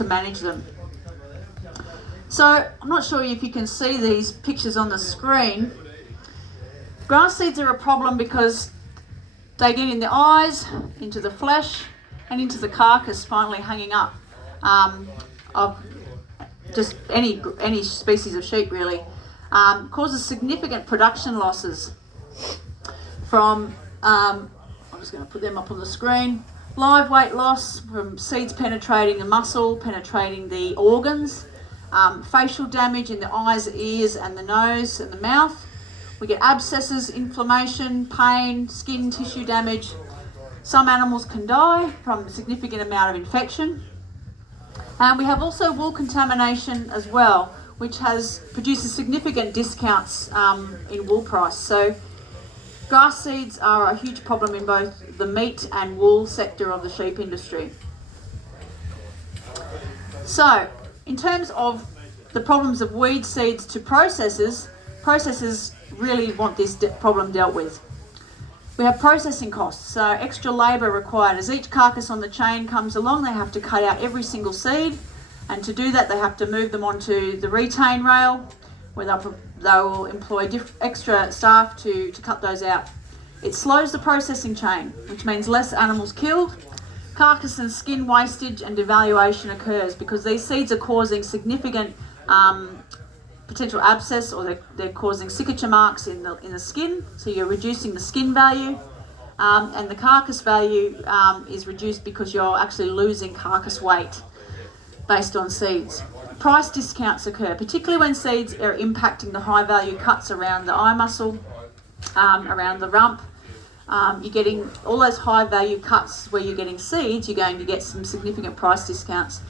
to manage them. So I'm not sure if you can see these pictures on the screen. Grass seeds are a problem because they get in the eyes, into the flesh, and into the carcass, finally hanging up of just any species of sheep, really. Causes significant production losses from, I'm just going to put them up on the screen, live weight loss from seeds penetrating the muscle, penetrating the organs, facial damage in the eyes, ears and the nose and the mouth. We get abscesses, inflammation, pain, skin tissue damage. Some animals can die from a significant amount of infection. And we have also wool contamination as well, which produces significant discounts in wool price. So grass seeds are a huge problem in both the meat and wool sector of the sheep industry. So in terms of the problems of weed seeds to processors really want this problem dealt with. We have processing costs, so extra labour required. As each carcass on the chain comes along, they have to cut out every single seed, and to do that they have to move them onto the retain rail, where they will employ extra staff to cut those out. It slows the processing chain, which means less animals killed. Carcass and skin wastage and devaluation occurs because these seeds are causing significant potential abscess, or they're causing cicature marks in the skin, so you're reducing the skin value, and the carcass value is reduced because you're actually losing carcass weight based on seeds. Price discounts occur, particularly when seeds are impacting the high value cuts around the eye muscle, around the rump. You're getting all those high value cuts where you're getting seeds, you're going to get some significant price discounts.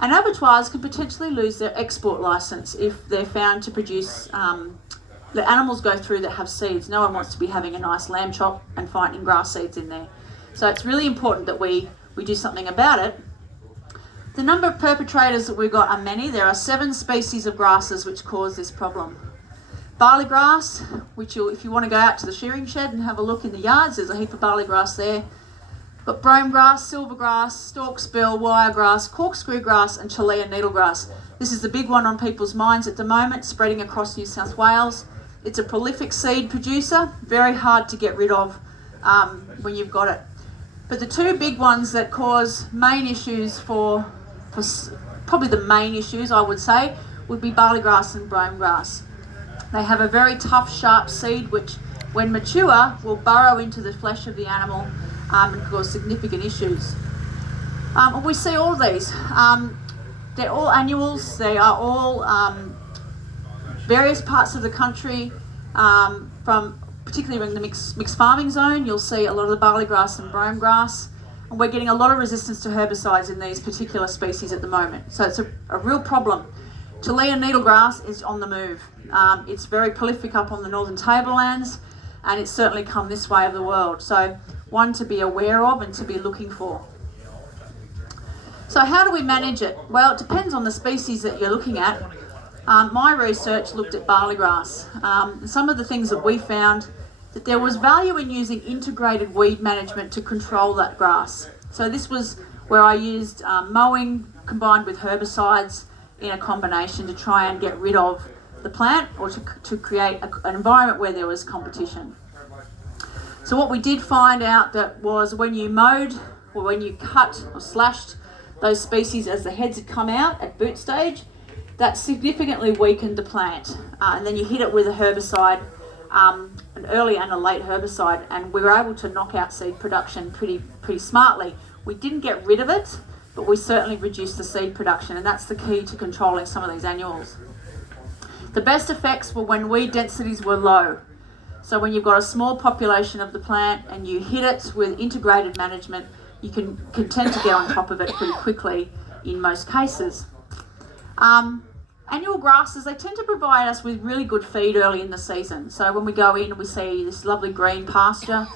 And abattoirs can potentially lose their export licence if they're found to produce, the animals go through that have seeds. No one wants to be having a nice lamb chop and finding grass seeds in there. So it's really important that we do something about it. The number of perpetrators that we've got are many. There are 7 species of grasses which cause this problem. Barley grass, which if you want to go out to the shearing shed and have a look in the yards, there's a heap of barley grass there. But brome grass, silver grass, stalkspill, wiregrass, corkscrew grass and Chilean needlegrass. This is the big one on people's minds at the moment, spreading across New South Wales. It's a prolific seed producer, very hard to get rid of when you've got it. But the 2 big ones that cause main issues for probably the main issues I would say, would be barley grass and brome grass. They have a very tough, sharp seed which, when mature, will burrow into the flesh of the animal and cause significant issues. We see all of these. They're all annuals. They are all various parts of the country, from particularly in the mixed farming zone. You'll see a lot of the barley grass and brome grass. And we're getting a lot of resistance to herbicides in these particular species at the moment. So it's a real problem. Chilean needlegrass is on the move. It's very prolific up on the northern tablelands, and it's certainly come this way of the world. So one to be aware of and to be looking for. So how do we manage it? Well, it depends on the species that you're looking at. My research looked at barley grass. Some of the things that we found, that there was value in using integrated weed management to control that grass. So this was where I used mowing combined with herbicides in a combination to try and get rid of the plant, or to create an environment where there was competition. So what we did find out that was when you mowed, or when you cut or slashed those species as the heads had come out at boot stage, that significantly weakened the plant. And then you hit it with a herbicide, an early and a late herbicide, and we were able to knock out seed production pretty smartly. We didn't get rid of it, but we certainly reduced the seed production, and that's the key to controlling some of these annuals. The best effects were when weed densities were low. So when you've got a small population of the plant and you hit it with integrated management, you can tend to get on top of it pretty quickly in most cases. Annual grasses, they tend to provide us with really good feed early in the season. So when we go in, we see this lovely green pasture.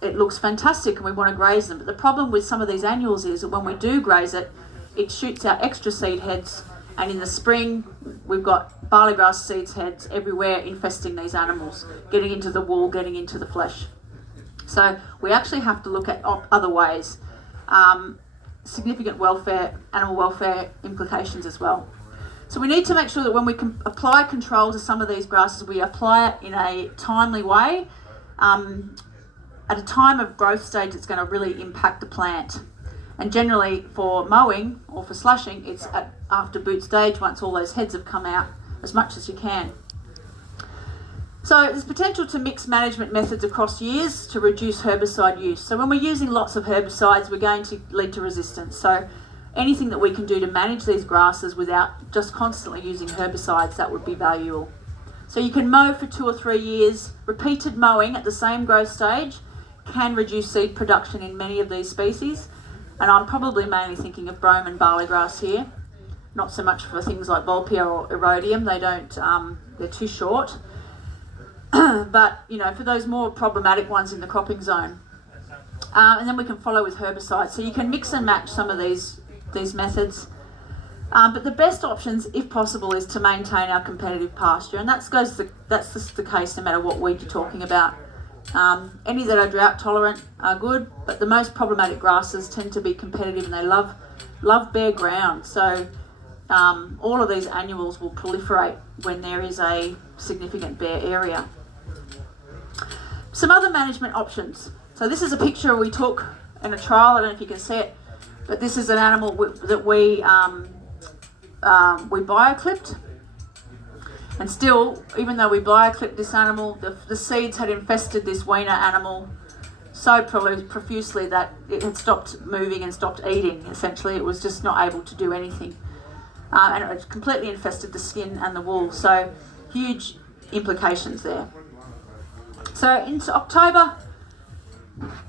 It looks fantastic and we want to graze them. But the problem with some of these annuals is that when we do graze it, it shoots out extra seed heads. And in the spring, we've got barley grass seed heads everywhere infesting these animals, getting into the wool, getting into the flesh. So we actually have to look at other ways. significant animal welfare implications as well. So we need to make sure that when we can apply control to some of these grasses, we apply it in a timely way. At a time of growth stage, it's going to really impact the plant. And generally for mowing or for slushing, it's after boot stage, once all those heads have come out, as much as you can. So there's potential to mix management methods across years to reduce herbicide use. So when we're using lots of herbicides, we're going to lead to resistance. So anything that we can do to manage these grasses without just constantly using herbicides, that would be valuable. So you can mow for 2 or 3 years. Repeated mowing at the same growth stage can reduce seed production in many of these species. And I'm probably mainly thinking of brome and barley grass here. Not so much for things like Vulpia or Erodium. They're too short. But, for those more problematic ones in the cropping zone. And then we can follow with herbicides. So you can mix and match some of these methods. But the best options, if possible, is to maintain our competitive pasture. And that's just the case no matter what weed you're talking about. Any that are drought tolerant are good, but the most problematic grasses tend to be competitive and they love bare ground. So all of these annuals will proliferate when there is a significant bare area. Some other management options. So this is a picture we took in a trial. I don't know if you can see it, but this is an animal that we bioclipped. And still, even though we bioclipped this animal, the seeds had infested this weaner animal so profusely that it had stopped moving and stopped eating. Essentially, it was just not able to do anything. And it had completely infested the skin and the wool. So huge implications there. So into October,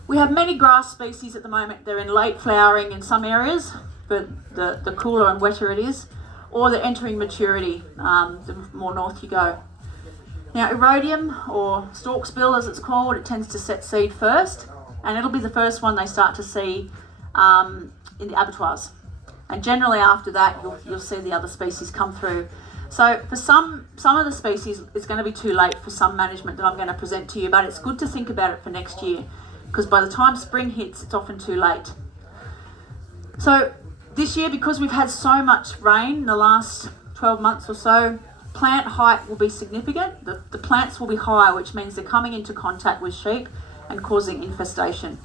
we have many grass species at the moment. They're in late flowering in some areas, but the cooler and wetter it is, or they're entering maturity, the more north you go. Now, Erodium, or stalksbill as it's called, it tends to set seed first, and it'll be the first one they start to see in the abattoirs. And generally after that, you'll see the other species come through. So for some of the species, it's going to be too late for some management that I'm going to present to you, but it's good to think about it for next year, because by the time spring hits, it's often too late. So this year, because we've had so much rain in the last 12 months or so, plant height will be significant. The plants will be higher, which means they're coming into contact with sheep and causing infestation.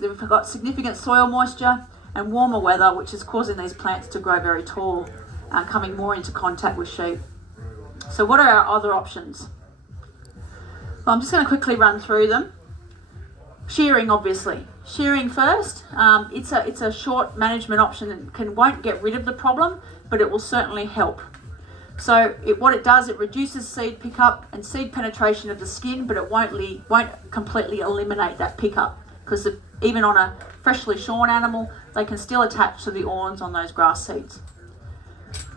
We've got significant soil moisture and warmer weather, which is causing these plants to grow very tall, coming more into contact with sheep. So what are our other options? Well, I'm just going to quickly run through them. Shearing, obviously. Shearing first. It's a short management option that won't get rid of the problem, but it will certainly help. So what it does, it reduces seed pickup and seed penetration of the skin, but it won't completely eliminate that pickup, because even on a freshly shorn animal, they can still attach to the awns on those grass seeds.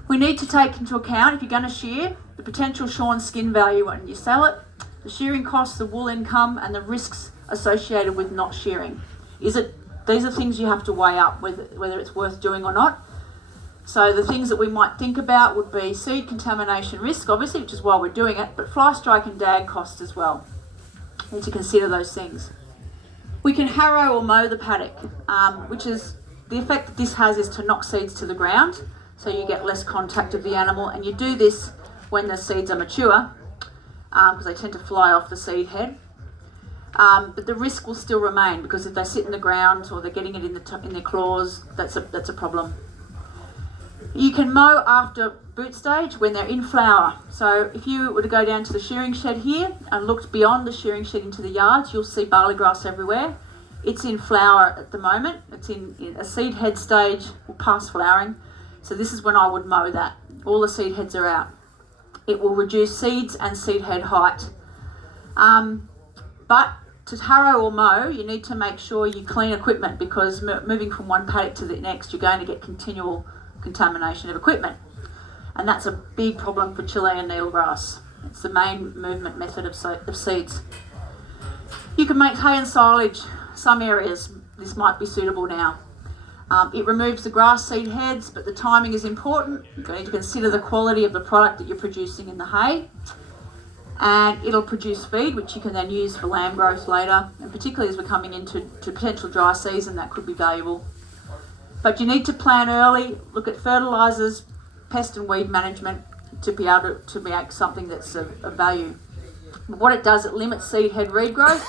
We need to take into account, if you're going to shear, the potential shorn skin value when you sell it, the shearing costs, the wool income, and the risks associated with not shearing. These are things you have to weigh up whether it's worth doing or not. So the things that we might think about would be seed contamination risk, obviously, which is why we're doing it, but fly strike and dag cost as well. We need to consider those things. We can harrow or mow the paddock, which is the effect that this has is to knock seeds to the ground, so you get less contact of the animal, and you do this when the seeds are mature, because they tend to fly off the seed head. But the risk will still remain, because if they sit in the ground or they're getting it in their claws, that's a problem. You can mow after boot stage when they're in flower. So if you were to go down to the shearing shed here and looked beyond the shearing shed into the yards, you'll see barley grass everywhere. It's in flower at the moment. It's in a seed head stage or past flowering. So this is when I would mow that. All the seed heads are out. It will reduce seeds and seed head height. But to harrow or mow, you need to make sure you clean equipment, because moving from one paddock to the next, you're going to get continual contamination of equipment. And that's a big problem for Chilean needlegrass. It's the main movement method of seeds. You can make hay and silage. Some areas this might be suitable now. It removes the grass seed heads, but the timing is important. You need to consider the quality of the product that you're producing in the hay. And it'll produce feed, which you can then use for lamb growth later. And particularly as we're coming into potential dry season, that could be valuable. But you need to plan early, look at fertilisers, pest and weed management to be able to make something that's of value. What it does, it limits seed head regrowth,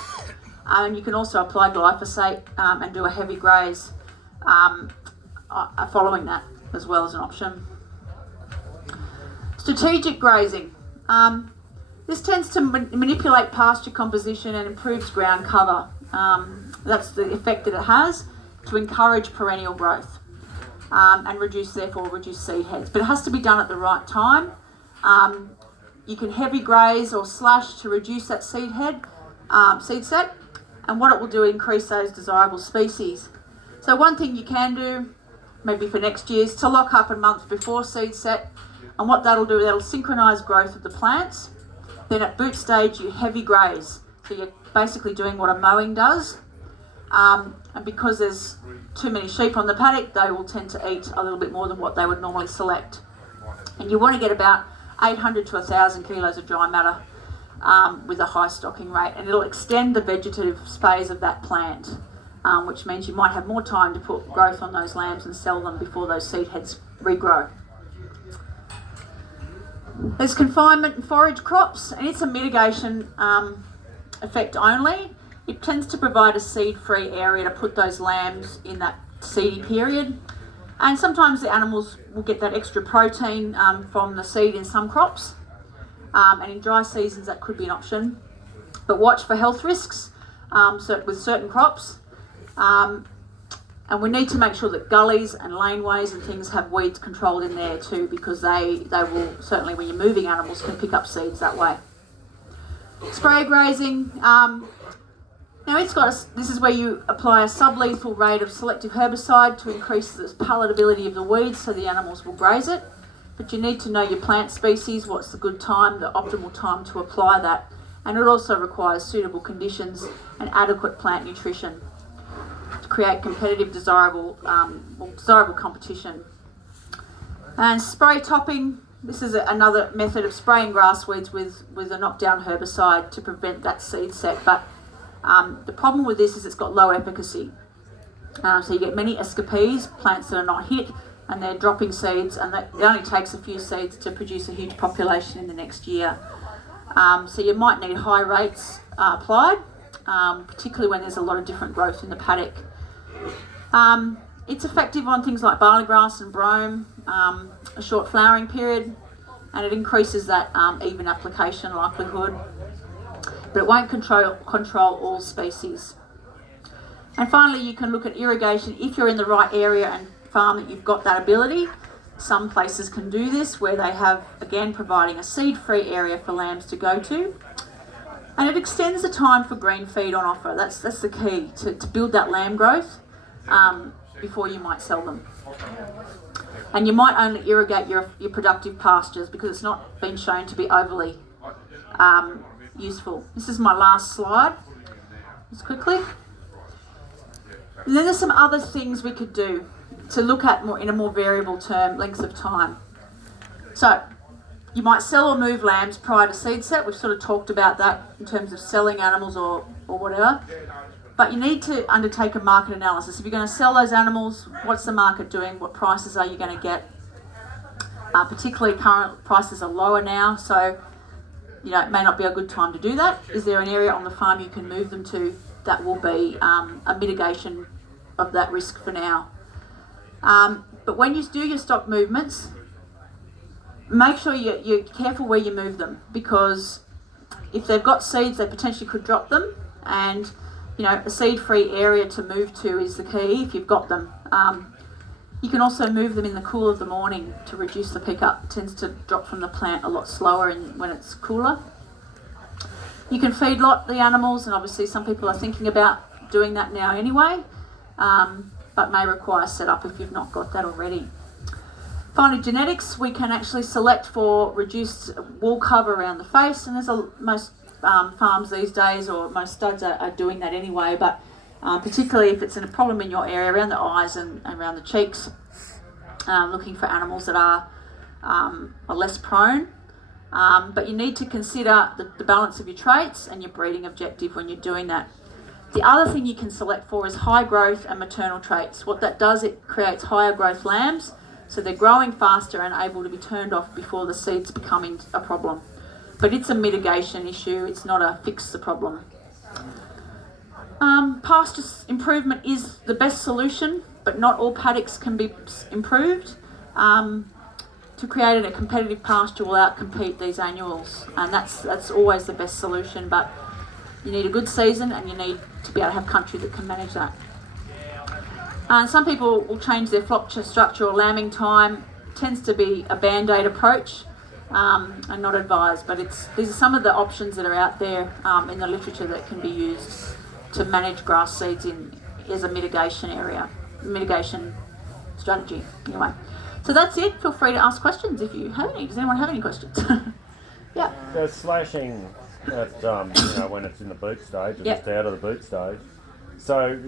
and you can also apply glyphosate and do a heavy graze following that as well as an option. Strategic grazing. This tends to manipulate pasture composition and improves ground cover. That's the effect that it has, to encourage perennial growth and reduce seed heads. But it has to be done at the right time. You can heavy graze or slash to reduce that seed set, and what it will do, increase those desirable species. So one thing you can do, maybe for next year, is to lock up a month before seed set, and what that'll do, that'll synchronise growth of the plants. Then at boot stage, you heavy graze. So you're basically doing what a mowing does. And because there's too many sheep on the paddock, they will tend to eat a little bit more than what they would normally select. And you want to get about 800 to 1,000 kilos of dry matter with a high stocking rate. And it'll extend the vegetative phase of that plant, which means you might have more time to put growth on those lambs and sell them before those seed heads regrow. There's confinement and forage crops, and it's a mitigation effect only. It tends to provide a seed-free area to put those lambs in that seedy period. And sometimes the animals will get that extra protein from the seed in some crops. And in dry seasons, that could be an option. But watch for health risks with certain crops. And we need to make sure that gullies and laneways and things have weeds controlled in there too, because they will, certainly when you're moving animals, can pick up seeds that way. Spray grazing. Now this is where you apply a sublethal rate of selective herbicide to increase the palatability of the weeds so the animals will graze it. But you need to know your plant species, what's the good time, the optimal time to apply that. And it also requires suitable conditions and adequate plant nutrition to create competitive, desirable competition. And spray topping. This is another method of spraying grass weeds with a knockdown herbicide to prevent that seed set. But the problem with this is it's got low efficacy. So you get many escapees, plants that are not hit, and they're dropping seeds, and it only takes a few seeds to produce a huge population in the next year. So you might need high rates applied, particularly when there's a lot of different growth in the paddock. It's effective on things like barley grass and brome, a short flowering period, and it increases that even application likelihood, but it won't control all species. And finally, you can look at irrigation if you're in the right area and farm that you've got that ability. Some places can do this where they have, again, providing a seed-free area for lambs to go to. And it extends the time for green feed on offer. That's the key to build that lamb growth before you might sell them. And you might only irrigate your productive pastures because it's not been shown to be overly useful. This is my last slide, just quickly. And then there's some other things we could do to look at more in a more variable term, lengths of time. So you might sell or move lambs prior to seed set. We've sort of talked about that in terms of selling animals or whatever. But you need to undertake a market analysis. If you're going to sell those animals, what's the market doing? What prices are you going to get? Particularly current prices are lower now, so it may not be a good time to do that. Is there an area on the farm you can move them to that will be a mitigation of that risk for now? But when you do your stock movements, make sure you're careful where you move them, because if they've got seeds, they potentially could drop them, and a seed-free area to move to is the key if you've got them. You can also move them in the cool of the morning to reduce the pickup. It tends to drop from the plant a lot slower when it's cooler. You can feedlot the animals, and obviously some people are thinking about doing that now anyway, but may require setup if you've not got that already. Finally, genetics. We can actually select for reduced wool cover around the face, and most farms these days, or most studs are doing that anyway, but particularly if it's a problem in your area around the eyes and around the cheeks, looking for animals that are less prone. But you need to consider the balance of your traits and your breeding objective when you're doing that. The other thing you can select for is high growth and maternal traits. What that does, it creates higher growth lambs, so they're growing faster and able to be turned off before the seeds becoming a problem. But it's a mitigation issue, it's not a fix the problem. Pasture improvement is the best solution, but not all paddocks can be improved. To create a competitive pasture will outcompete these annuals, and that's always the best solution, but you need a good season and you need to be able to have country that can manage that. Some people will change their flock structure or lambing time. It tends to be a band-aid approach and not advised, but these are some of the options that are out there in the literature that can be used to manage grass seeds as a mitigation strategy. Anyway, so that's it. Feel free to ask questions if you have any. Does anyone have any questions? Yeah. So slashing at when it's in the boot stage, or Yep. just out of the boot stage. So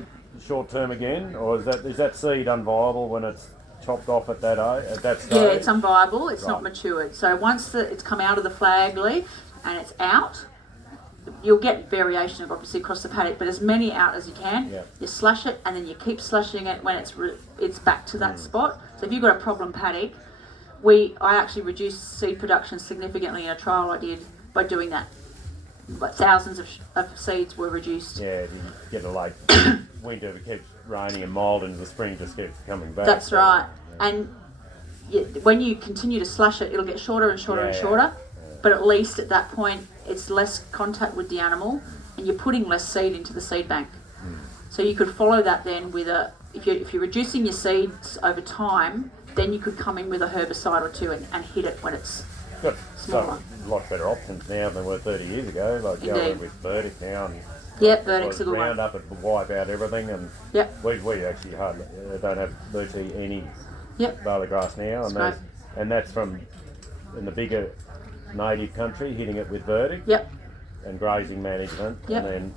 short term again, or is that seed unviable when it's chopped off at that stage? Yeah, it's unviable. It's not Right. matured. So once it's come out of the flag leaf and it's out, you'll get variation obviously across the paddock, but as many out as you can. Yeah. You slash it and then you keep slashing it when it's back to that spot. So if you've got a problem paddock, I actually reduced seed production significantly in a trial I did by doing that. But thousands of seeds were reduced. Yeah, you get a late winter, it keeps raining and mild, and the spring just keeps coming back. That's right. Yeah. And when you continue to slash it, it'll get shorter and shorter and Yeah. shorter. But at least at that point, it's less contact with the animal, and you're putting less seed into the seed bank. So you could follow that then with if you're reducing your seeds over time, then you could come in with a herbicide or two and hit it when it's Got smaller. a lot better options now than were 30 years ago. Like going Indeed. with Burdick now, and Yep, Verdict's a good one. Roundup would wipe out everything, and Yep, we actually hardly don't have virtually any yep, barley grass now, That's and that's from in the bigger native country hitting it with verdict yep, and grazing management, Yep. and then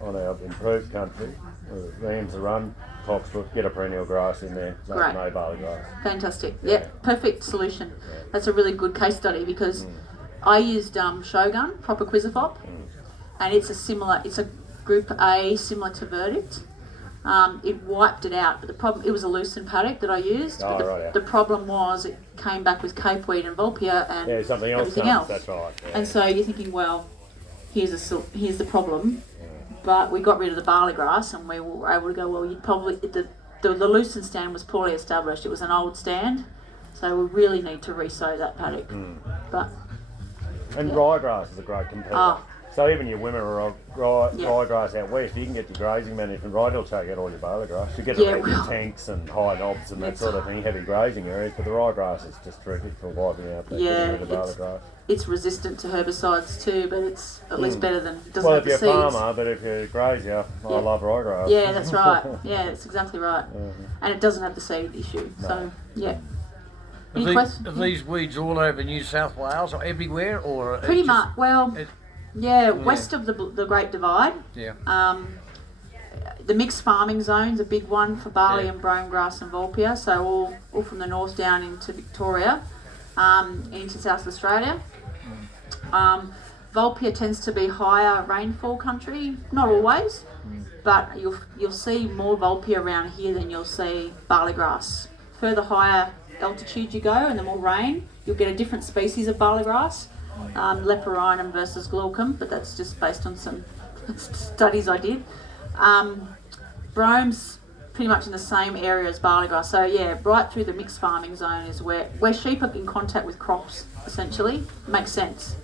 on our improved country, Rams run, Coxbrook, get a perennial grass in there, Great. no barley grass. fantastic. Yeah. Yep, perfect solution. That's a really good case study because I used Shogun, proper Quizafop, and it's a group A similar to Verdict. It wiped it out, but it was a lucerne paddock that I used. Oh, but right, yeah. the problem was it came back with capeweed and Vulpia and Yeah, something else everything comes, else. that's right. Yeah. And so you're thinking, well, here's the problem. But we got rid of the barley grass and we were able to go, well, you'd probably, the lucerne stand was poorly established. It was an old stand. So we really need to re-sow that paddock. But And ryegrass is a great competitor. Oh. So even your Wimmera ryegrass out west, you can get your grazing management right, it'll take out all your barley grass. You get it around your tanks and high knobs and that It's- sort of thing, heavy grazing areas, but the ryegrass is just terrific for wiping out the barley grass. it's resistant to herbicides too, but it's at least better than, it doesn't Well, have if the you're a seeds. farmer, but if you're a grazier, I Yeah. love ryegrass. Yeah, that's right. Yeah, that's exactly right. And it doesn't have the seed issue. So, yeah. Any questions? Are these weeds all over New South Wales or everywhere, or Pretty just- much. Well, it- yeah, west of the Great Divide. Yeah. The mixed farming zone's a big one for barley Yeah. and brome grass and Vulpia. So all from the north down into Victoria, into South Australia. Vulpia tends to be higher rainfall country, not always, but you'll see more Vulpia around here than you'll see barley grass. Further higher altitude you go and the more rain, you'll get a different species of barley grass, Leporinum versus Glaucum, but that's just based on some studies I did. Brome's pretty much in the same area as barley grass, so yeah, right through the mixed farming zone is where sheep are in contact with crops, essentially. Makes sense.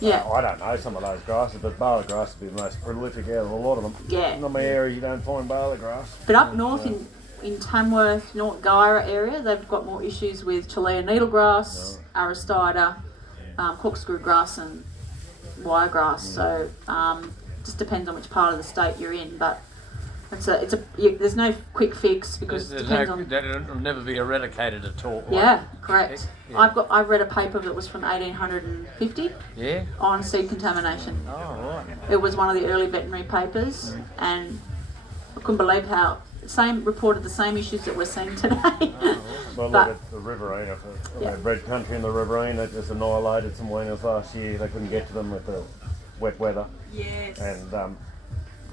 Yeah. I don't know some of those grasses, but barley grass would be the most prolific out of a lot of them. Yeah. In my area, you don't find barley grass. But up north in Tamworth, North Guyra area, they've got more issues with Chalea needlegrass, Aristida, corkscrew grass and wiregrass. So just depends on which part of the state you're in. But there's no quick fix because it depends on. That'll never be eradicated at all. Yeah, correct. Yeah. I've read a paper that was from 1850 Yeah. on seed contamination. Oh, right. It was one of the early veterinary papers, and I couldn't believe how reported the same issues that we're seeing today. Well, But- look at the Riverina. Yeah. Red country in the Riverina just annihilated some wieners last year. They couldn't get to them with the wet weather. Yes. And